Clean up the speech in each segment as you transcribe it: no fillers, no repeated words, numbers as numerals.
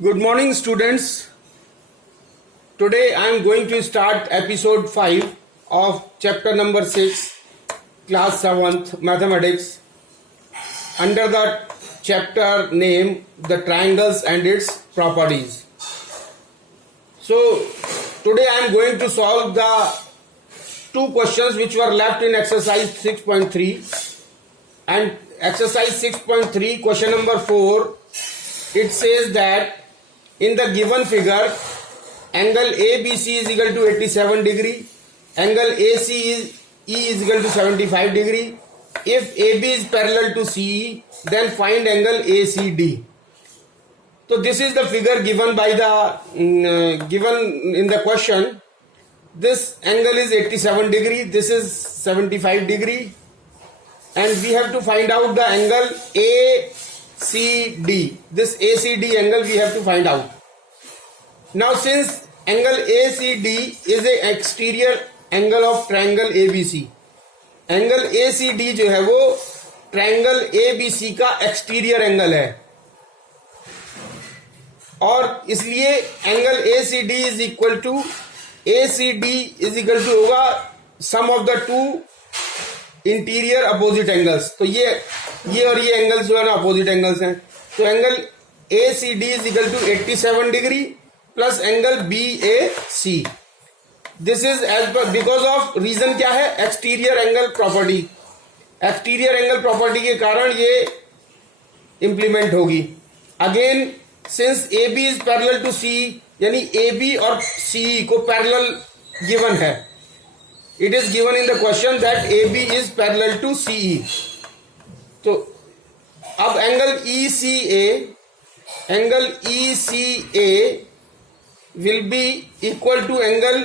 Good morning, students. Today I am going to start episode 5 of chapter number 6, class 7th, mathematics, under the chapter name The Triangles and its Properties. So, today I am going to solve the two questions which were left in exercise 6.3, and exercise 6.3, question number 4, it says that in the given figure, angle ABC is equal to 87 degree, angle AC is equal to 75 degree. If AB is parallel to CE, then find angle ACD. So this is the figure given by the given in the question. This angle is 87 degree, this is 75 degree, and we have to find out the angle ACD. This ACD angle we have to find out. Now since angle ACD is a exterior angle of triangle ABC, angle ACD जो है वो triangle ABC का exterior angle है, और इसलिए angle ACD is equal to होगा sum of the two interior opposite angles. तो ये और ये एंगल्स जो है ना अपोजिट एंगल्स हैं. तो angle A C D is equal to 87 degree plus angle B A C. This is as per because of reason क्या है, exterior angle property. Exterior angle property के कारण ये इंप्लीमेंट होगी. Again since A B is parallel to C, यानी A B और C को parallel given है. It is given in the question that AB is parallel to CE. तो अब angle ECA will be equal to angle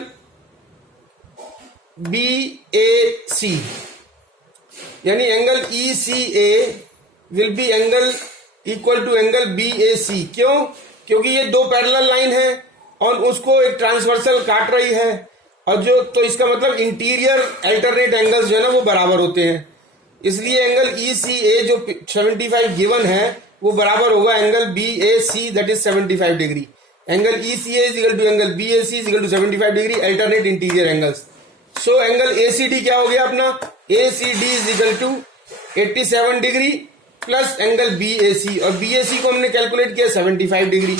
BAC, यानी angle ECA will be angle equal to angle BAC. क्यों? क्योंकि ये दो parallel line है और उसको एक ट्रांसवर्सल काट रही है, और जो तो इसका मतलब इंटीरियर अल्टरनेट एंगल्स जो है ना वो बराबर होते हैं. इसलिए एंगल ECA जो 75 गिवन है वो बराबर होगा angle BAC that is 75 degree. Angle ECA is equal to angle BAC is equal to 75 degree alternate interior angles. So angle ACD क्या हो गया अपना, ACD is equal to 87 degree plus angle BAC, और BAC को हमने calculate किया 75 degree.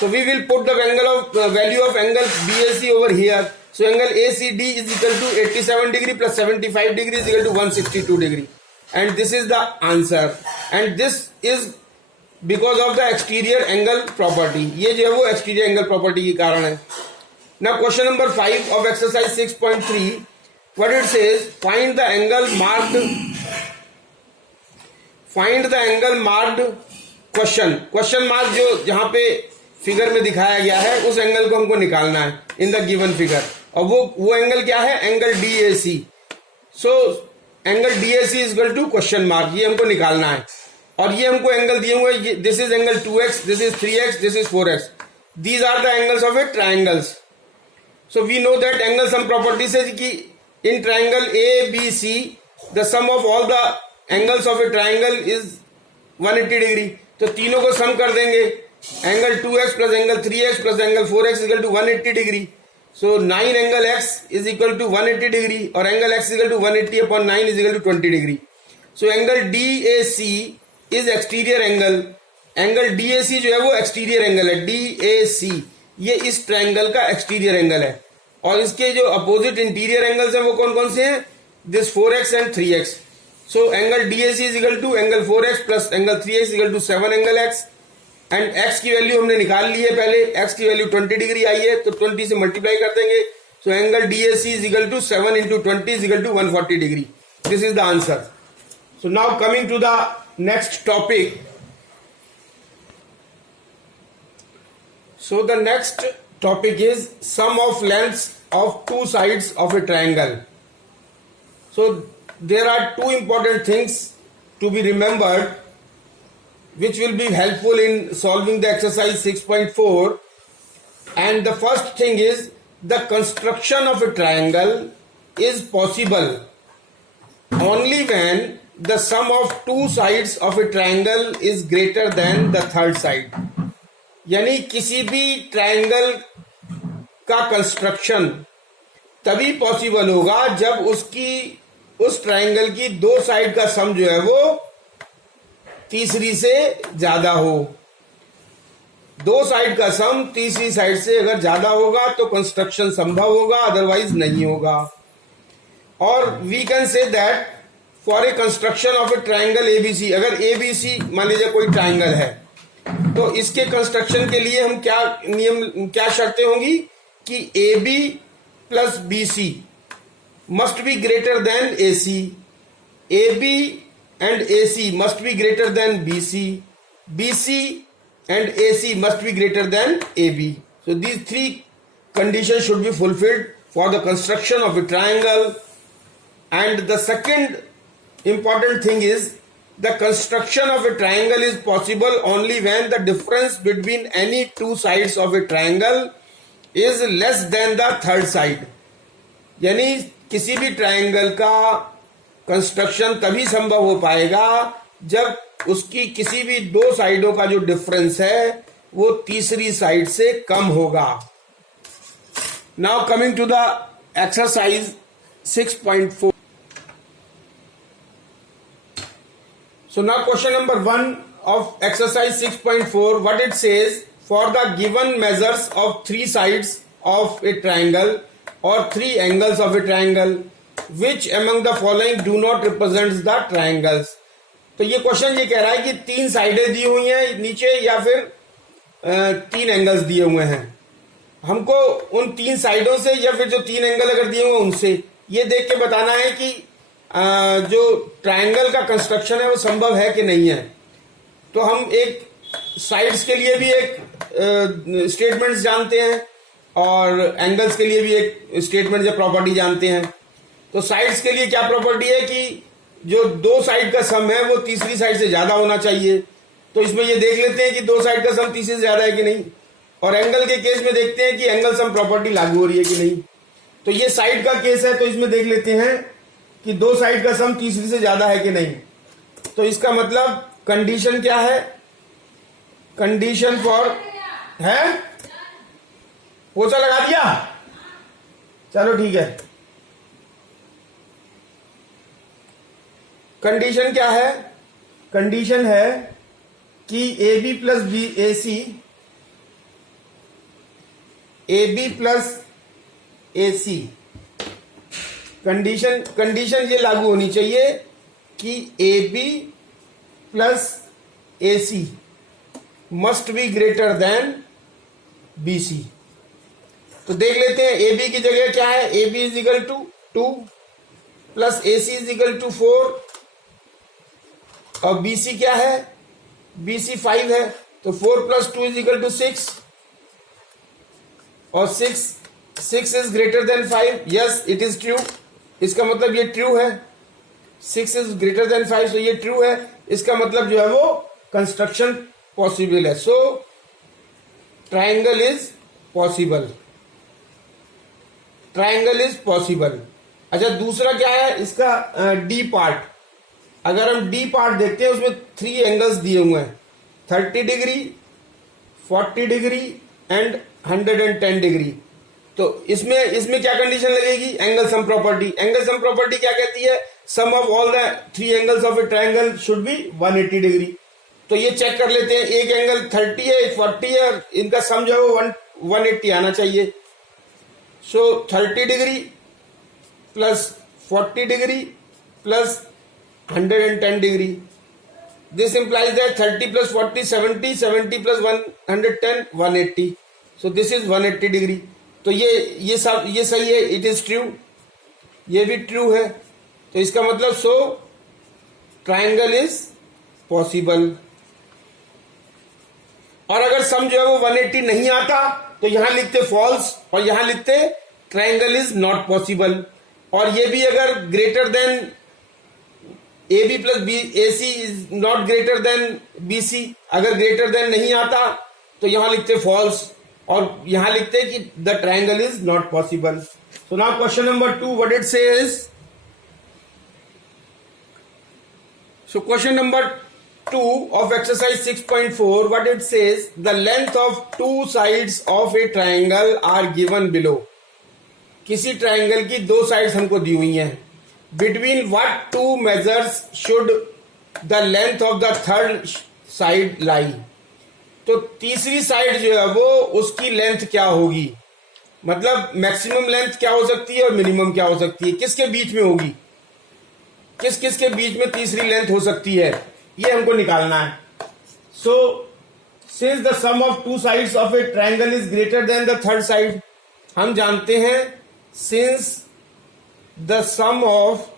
So we will put the angle of value of angle BAC over here. So angle ACD is equal to 87 degree plus 75 degree is equal to 162 degree. And this is the answer. And this is because of the exterior angle property. ये जो है वो exterior angle property के कारण है. Now question number 5 of exercise 6.3. What it says? Find the angle marked question. Question mark जो जहाँ पे फिगर में दिखाया गया है उस एंगल को हमको निकालना है इन द गिवन फिगर. और वो एंगल क्या है, angle DAC. So angle DAC is equal to question mark, ये हमको निकालना है. और ये हमको एंगल दिए हुए, this is angle 2x, this is 3x, this is 4x. These are the angles of a triangles. So we know that angle sum property से कि in triangle ABC the sum of all the angles of a triangle is 180 degree. तो तीनों को sum कर देंगे, angle 2x plus angle 3x plus angle 4x equal to 180 degree. So 9 angle x is equal to 180 degree, और angle x equal to 180 upon 9 is equal to 20 degree. So angle DAC is exterior angle. Angle DAC जो है वो exterior angle है. DAC ये इस triangle का exterior angle है, और इसके जो अपोजिट इंटीरियर एंगल्स हैं वो कौन कौन से हैं, this 4x and 3x. So angle DAC is equal to angle 4x plus angle 3x equal to 7 angle x. And x की वैल्यू हमने निकाल ली है पहले, x की वैल्यू 20 डिग्री आई है, तो 20 से मल्टीप्लाई कर देंगे. So angle DAC is equal to 7 into 20 is equal to 140 degree. This is the answer. So now coming to the next topic. So the next topic is sum of lengths of two sides of a triangle. So there are two important things to be remembered which will be helpful in solving the exercise 6.4. And the first thing is the construction of a triangle is possible only when the sum of two sides of a triangle is greater than the third side. यानी किसी भी triangle का construction तभी possible होगा जब उस triangle की दो साइड का सम जो है वो तीसरी से ज्यादा हो। दो साइड का सम तीसरी साइड से अगर ज्यादा होगा तो कंस्ट्रक्शन संभव होगा, अदरवाइज नहीं होगा। और we can say that for a construction of a triangle ABC, अगर एबीसी मान लीजिए कोई ट्राइंगल है तो इसके कंस्ट्रक्शन के लिए हम क्या शर्तें होंगी कि A B plus B C must be greater than A C, A B and A C must be greater than B C and AC must be greater than AB. So these three conditions should be fulfilled for the construction of a triangle. And the second important thing is the construction of a triangle is possible only when the difference between any two sides of a triangle is less than the third side. यानी किसी भी triangle का construction तभी संभव हो पाएगा जब उसकी किसी भी दो साइडों का जो डिफरेंस है वो तीसरी साइड से कम होगा। Now coming to the exercise 6.4। So now question number 1 of exercise 6.4, what it says, for the given measures of three sides of a triangle और three angles of a triangle, which among the following do not represents the triangles. तो ये question ये कह रहा है कि तीन साइडें दी हुई हैं नीचे या फिर तीन एंगल्स दिए हुए हैं, हमको उन तीन साइडों से या फिर जो तीन एंगल अगर दिए हुए उनसे ये देख के बताना है कि जो ट्रायंगल का कंस्ट्रक्शन है वो संभव है कि नहीं है। तो हम एक साइड्स के लिए भी एक स्टेटमेंट्स जानते हैं और एंगल्स के लिए भी एक स्टेटमेंट या प्रॉपर्टी जानते हैं। तो साइड्स के लिए क्या प्रॉपर्टी है कि जो दो साइड का सम है वो तीसरी साइड से ज्यादा होना चाहिए। तो इसमें ये देख लेते हैं कि दो साइड का सम तीसरी से ज्यादा है कि नहीं, और एंगल के केस में देखते हैं कि एंगल सम प्रॉपर्टी लागू हो रही है कि नहीं। तो ये साइड का केस है तो इसमें देख लेते हैं कि दो साइड का सम तीसरी से ज्यादा है कि नहीं। तो इसका मतलब कंडीशन क्या है, कंडीशन फॉर है, पोछा लगा दिया, चलो ठीक है। कंडीशन क्या है, कंडीशन है कि A B plus B A C, A B plus A C, condition ये लागू होनी चाहिए कि A B plus A C must be greater than B C. तो देख लेते हैं ए बी की जगह क्या है, A B is equal to 2 plus A C is equal to 4 और BC क्या है, BC 5 है, तो 4 प्लस 2 इज इक्वल टू 6 और 6 is greater then 5। Yes it is true, इसका मतलब ये ट्रू है, 6 इज ग्रेटर देन 5, तो ये ट्रू है। इसका मतलब जो है वो कंस्ट्रक्शन पॉसिबल है। So triangle is possible, triangle is possible. अच्छा दूसरा क्या है इसका डी पार्ट, अगर हम डी पार्ट देखते हैं उसमें थ्री एंगल्स दिए हुए हैं, 30 डिग्री, 40 डिग्री एंड 110 डिग्री। तो इसमें क्या कंडीशन लगेगी, angle sum property. Angle sum property क्या कहती है, sum of all the three angles of a triangle should be 180 degree. तो ये चेक कर लेते हैं, एक एंगल 30 है, एक 40 है, इनका सम जो है वो 180 आना चाहिए। सो 30 degree plus 40 degree plus 110 degree. This implies that 30 plus 40 70, 70 plus 110 180. So this is 180 degree. तो ये सही है, it is true, ये भी true है। तो इसका मतलब so triangle is possible। और अगर सम जो है वो 180 नहीं आता तो यहां लिखते false और यहां लिखते triangle is not possible। और ये भी अगर greater than A B plus B A C is not greater than B C, अगर ग्रेटर देन नहीं आता तो यहां लिखते फॉल्स और यहां लिखते कि the triangle is not possible. So now question number 2, what it says. So question number 2 of exercise 6.4, what it says, the length of two sides of a triangle are given below. किसी triangle की दो sides हमको दी हुई हैं. Between what two measures should the length of the third side lie. तो तीसरी side जो है वो उसकी लेंथ क्या होगी, मतलब मैक्सिमम लेंथ क्या हो सकती है और मिनिमम क्या हो सकती है, किसके बीच में होगी, किस किस के बीच में तीसरी लेंथ हो सकती है, ये हमको निकालना है. So since the sum of two sides of a triangle is greater than the third side, हम जानते हैं since the sum of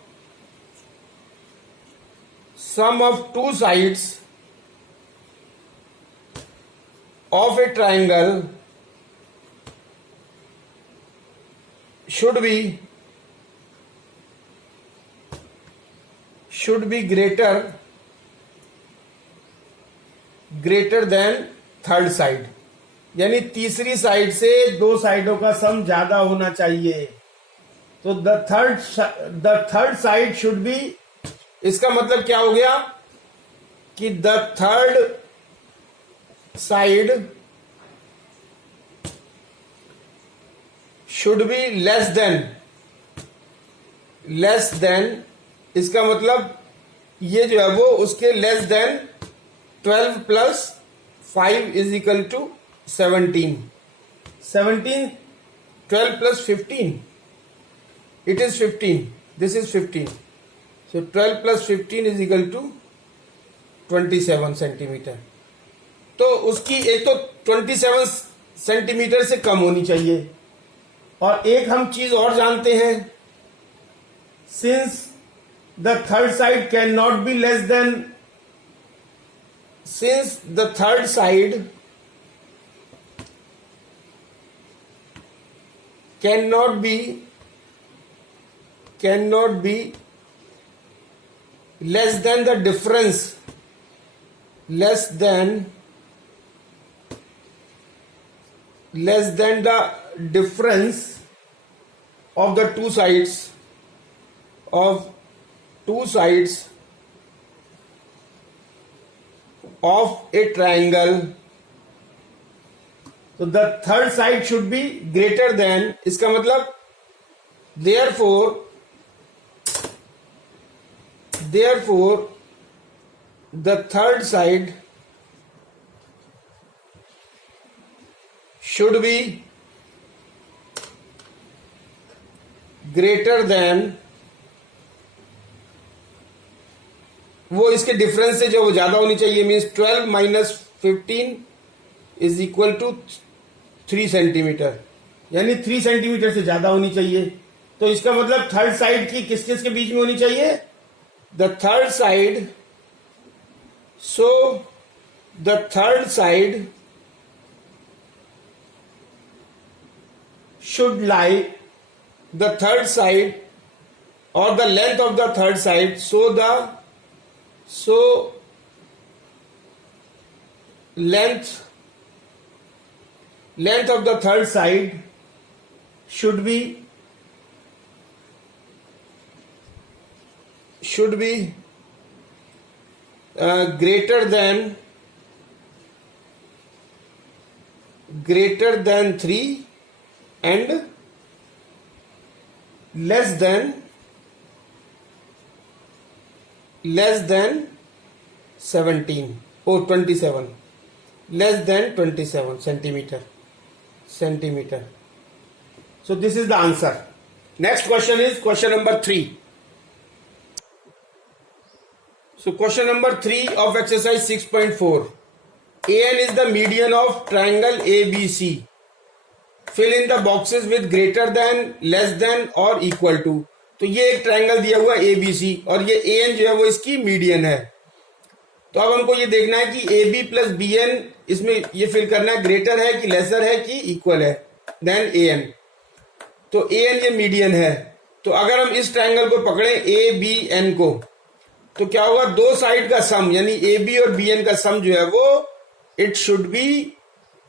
two sides of a triangle should be greater than third side. यानी तीसरी side से दो साइडों का सम ज्यादा होना चाहिए. तो the third side should be, इसका मतलब क्या हो गया कि the third side should be less than, इसका मतलब ये जो है वो उसके less than 12 plus 5 is equal to 17. 12 plus 15, it is 15, this is 15. So 12 plus 15 is equal to 27 centimeter. तो उसकी एक तो 27 सेंटीमीटर से कम होनी चाहिए. और एक हम चीज और जानते हैं, since the third side can not be less then, since the third side cannot be less than the difference the difference of the two sides of a triangle. So the third side should be greater than, इसका मतलब therefore the third side should be greater than, वो इसके difference से जो वो ज्यादा होनी चाहिए. Means 12 minus 15 is equal to 3 centimeter, यानी 3 सेंटीमीटर से ज्यादा होनी चाहिए. तो इसका मतलब थर्ड साइड की किस किस के बीच में होनी चाहिए, the third side. So the third side should lie, the third side और the length of the third side, so length of the third side should be greater than 3 and less than 17 or 27, less than 27 centimeter. So this is the answer. Next question is question number 3. So question number 3 of exercise 6.4. AN is the median of triangle ABC. Fill in the boxes with greater than, less than or equal to. तो ये एक triangle दिया हुआ ABC और ये AN जो है वो इसकी मीडियन है. तो अब हमको ये देखना है कि AB प्लस BN, इसमें ये फिल करना है ग्रेटर है कि लेसर है कि इक्वल है देन AN. तो AN ये मीडियन है. तो अगर हम इस ट्रायंगल को पकड़े ABN को, तो क्या होगा, दो साइड का सम यानी AB और BN का सम जो है वो it should be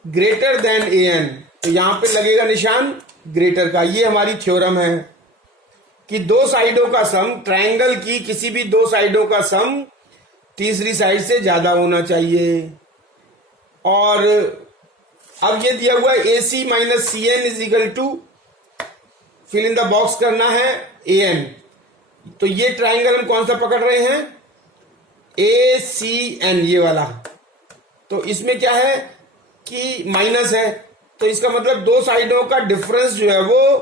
greater then AN. तो यहां पे लगेगा निशान ग्रेटर का. ये हमारी थ्योरम है कि दो साइडों का सम, ट्रायंगल की किसी भी दो साइडों का सम तीसरी साइड से ज्यादा होना चाहिए। और अब ये दिया हुआ है A C minus C N is equal to, fill in the box करना है ए एन। तो ये ट्राइंगल हम कौन सा पकड़ रहे हैं, ए सी एन, ये वाला। तो इसमें क्या है कि माइनस है, तो इसका मतलब दो साइडों का डिफरेंस जो है वो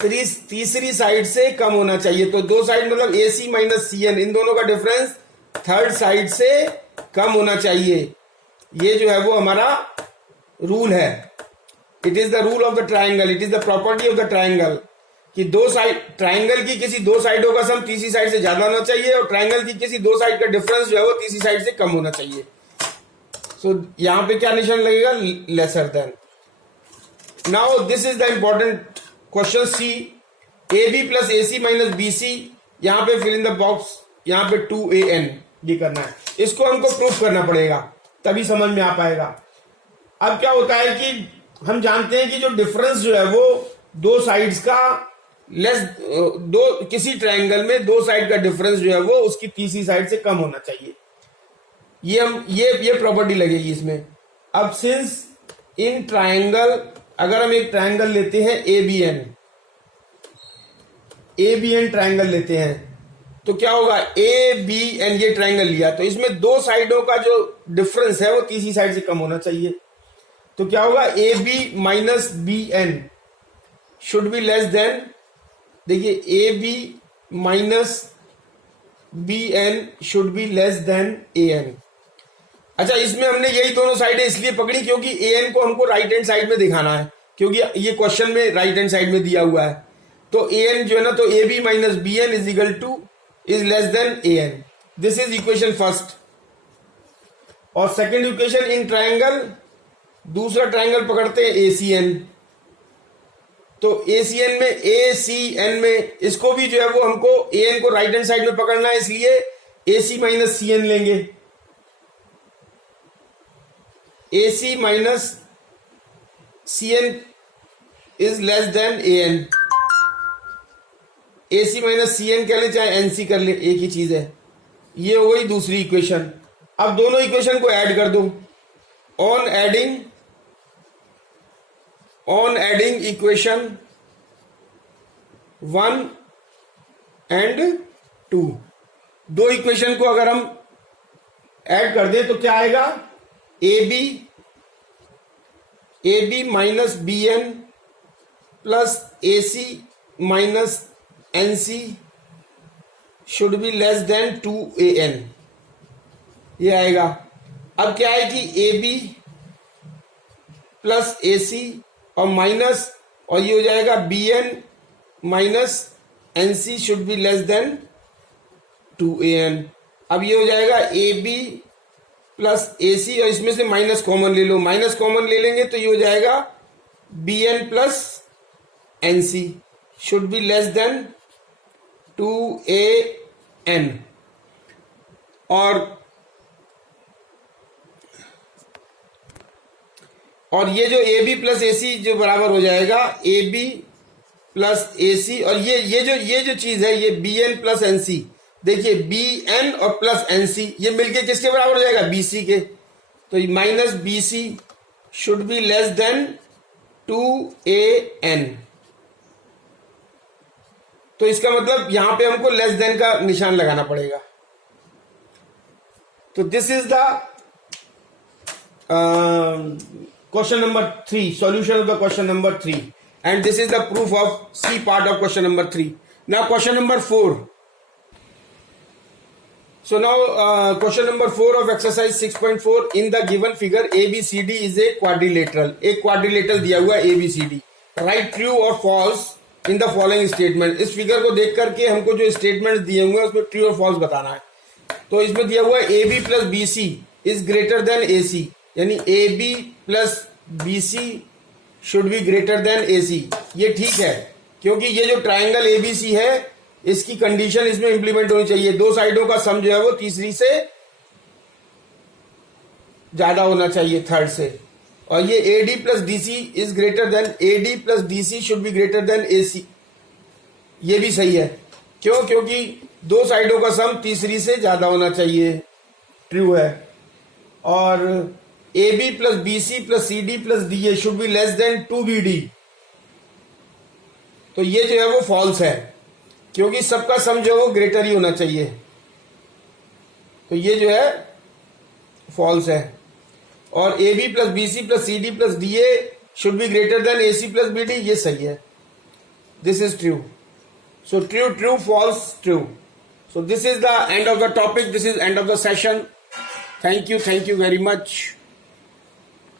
तीसरी साइड से कम होना चाहिए। तो दो साइड मतलब ए सी माइनस सी एन, इन दोनों का डिफरेंस थर्ड साइड से कम होना चाहिए। ये जो है वो हमारा रूल है। It is the rule of the triangle, it is the property of the triangle कि दो साइड, ट्राइंगल की किसी दो साइडों का सम तीसरी साइड से ज्यादा होना चाहिए और ट्राइंगल की किसी दो साइड का डिफरेंस जो है वो तीसरी साइड से कम होना चाहिए। सो यहां पे क्या निशान लगेगा, lesser than. Now this is the important question C, A B plus A C minus B C, यहां पे फिल इन द बॉक्स, यहां पे 2an ये करना है। इसको हमको प्रूफ करना पड़ेगा तभी समझ में आ पाएगा। अब क्या होता है कि हम जानते हैं कि जो डिफरेंस जो है वो दो साइड्स का किसी ट्राइंगल में दो साइड का डिफरेंस जो है वो उसकी तीसरी साइड से कम होना चाहिए। ये प्रॉपर्टी लगेगी इसमें। अब सिंस इन ट्राइंगल, अगर हम एक ट्राइंगल लेते हैं ए बी एन ट्राइंगल लेते हैं तो क्या होगा, ए बी एन ये ट्राइंगल लिया तो इसमें दो साइडों का जो डिफरेंस है वो तीसरी साइड से कम होना चाहिए। तो क्या होगा, A B minus B N should be less than, देखिए A B minus B N should be less than A N. अच्छा, इसमें हमने यही दोनों साइडें इसलिए पकड़ी क्योंकि ए एन को हमको राइट हैंड साइड में दिखाना है, क्योंकि ये क्वेश्चन में राइट हैंड साइड में दिया हुआ है। तो ए एन जो है ना, तो A B minus B N is equal to is less than A N. This is equation first. और सेकेंड इक्वेशन इन ट्राइंगल, दूसरा ट्राइंगल पकड़ते हैं ए सी एन। तो ए सी एन में, ए सी एन में इसको भी जो है वो हमको ए एन को राइट हैंड साइड में पकड़ना है, इसलिए ए सी माइनस सी एन लेंगे। A C minus C N is less than A N. A C minus C N कह ले चाहे एन सी कर ले, एक ही चीज है। ये हो गई दूसरी इक्वेशन। अब दोनों इक्वेशन को ऐड कर दो। ऑन एडिंग इक्वेशन 1 एंड 2, दो इक्वेशन को अगर हम ऐड कर दें तो क्या आएगा, A B minus B N plus A C minus N C should be less than 2an, ये आएगा। अब क्या है कि ए बी प्लस ए सी और माइनस, और ये हो जाएगा B N minus N C should be less than 2an। अब ये हो जाएगा ए बी प्लस ए सी और इसमें से माइनस कॉमन ले लो, माइनस कॉमन ले लेंगे तो ये हो जाएगा B N plus N C should be less than 2an। और ये जो ए बी प्लस ए सी जो बराबर हो जाएगा ए बी प्लस ए सी, और ये जो चीज है ये B N plus N C, देखिए बी एन और प्लस एन सी ये मिलके किसके बराबर हो जाएगा, बी सी के। तो minus B C should be less than 2an। तो इसका मतलब यहां पे हमको लेस देन का निशान लगाना पड़ेगा। तो this is the question number 3, solution of the question number 3, and this is the proof of C part of question number 3। Now question number 4। So now question number 4 of exercise 6.4, in the given figure ABCD is a quadrilateral। एक quadrilateral दिया हुआ है ABCD। Write true or false in the following statement। इस figure को देख करके हमको जो स्टेटमेंट दिए हुए हैं उसमें ट्रू और फॉल्स बताना है। तो इसमें दिया हुआ है AB plus BC is greater then AC, यानी AB plus BC should be greater then AC। ये ठीक है क्योंकि ये जो ट्राइंगल ABC है इसकी कंडीशन इसमें इंप्लीमेंट होनी चाहिए, दो साइडों का सम जो है वो तीसरी से ज्यादा होना चाहिए थर्ड से। और ये AD plus DC is greater then, AD plus DC should be greater then AC, ये भी सही है। क्यों? क्योंकि दो साइडों का सम तीसरी से ज्यादा होना चाहिए। ट्रू है, और A B plus B C plus C D plus D A should be less than 2BD, तो ये जो है वो फॉल्स है, क्योंकि सबका सम जो है वो ग्रेटर ही होना चाहिए, तो ये जो है फॉल्स है। और A B plus B C plus C D plus D A should be greater than A C plus B D, ये सही है, this is true. So true true false true. So this is the end of the topic. This is end of the session. Thank you very much.